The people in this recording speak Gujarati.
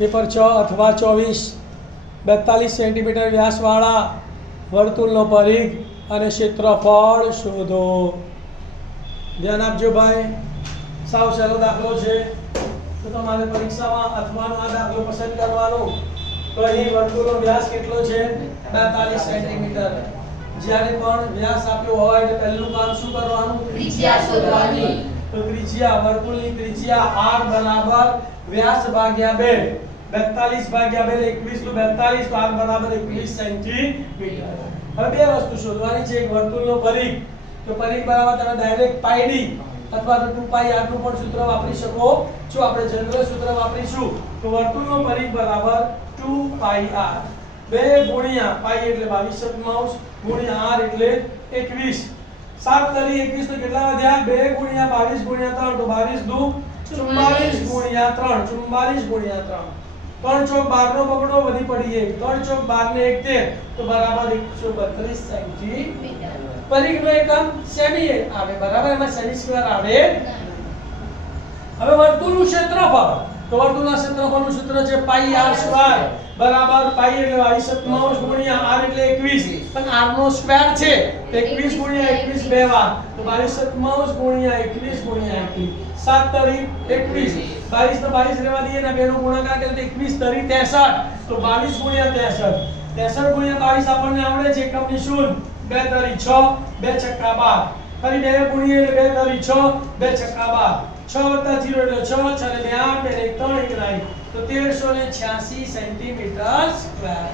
પેપર 6 અથવા 24 42 સેન્ટીમીટર વ્યાસવાળા વર્તુળનો પરિઘ અને ક્ષેત્રફળ શોધો। ધ્યાન આપજો ભાઈ, સાવ સહેલો દાખલો છે। તો તમારે પરીક્ષામાં અથવાનો આ દાખલો પસંદ કરવાનો। તો અહીં વર્તુળનો વ્યાસ કેટલો છે? 42 સેન્ટીમીટર। જ્યારે પણ વ્યાસ આપ્યો હોય એટલે પહેલું કામ શું કરવાનું? ત્રિજ્યા શોધવાની। તો ત્રિજ્યા, વર્તુળની ત્રિજ્યા r બરાબર વ્યાસ ભાગ્યા 2, 42 ભાગ્યા 2 21 તો 42, તો r બરાબર 21 સેન્ટીમીટર। હવે બે વસ્તુ શોધવાની છે, એક વર્તુળનો પરિઘ, તો પરિઘ બરાબર તમે ડાયરેક્ટ πd અથવા તો 2π r નું પણ સૂત્ર વાપરી શકો છો। આપણે જનરલ સૂત્ર વાપરીશું, તો વર્તુળનો પરિઘ બરાબર 2π r, 2 ગુણ્યા π એટલે 22 ગુણ્યા r એટલે 21, 7 તરી 21 તો કેટલા વધ્યા? 2 ગુણ્યા 22 ગુણ્યા 3 તો 22 દુ 44 ગુણ્યા 3, 44 ગુણ્યા 3, 3 ચોક 12 નો પકડો, વધી પડી 1, 3 ચોક 12 ને 1 13 તો બરાબર 132 સેન્ટીમીટર। પરિઘનો એકમ સેમી આવે, બરાબર, એમાં સેમી સ્ક્વેર આવે। હવે વર્તુળનું ક્ષેત્રફળ, તો વર્તુળના ક્ષેત્રફળનું સૂત્ર છે પાઈ r સ્ક્વેર બરાબર પાઈ એટલે 22 ગુણ્યા r એટલે 21, પણ r નો સ્ક્વેર છે તો 21 ગુણ્યા 21 બે વાર, તો 22 ગુણ્યા 21 ગુણ્યા 21, 7 તરી 21, 22 તો 22 રહેવા દઈએ ને, બેનો ગુણાકાર કરીએ તો 21 તરી 63, તો 22 ગુણ્યા 63, 63 ગુણ્યા 22 આપણને આવડે છે એકમની શૂન્ય, 2 તરી 6, 2 છક્કા 12, ફરી 2 ગુણીએ એટલે 2 તરી 6, 2 છક્કા 12, 6 + 0 એટલે 6, 6 ને 2 8, 2 ને 1 3, 1 9, તો 1386 સેન્ટીમીટર સ્ક્વેર।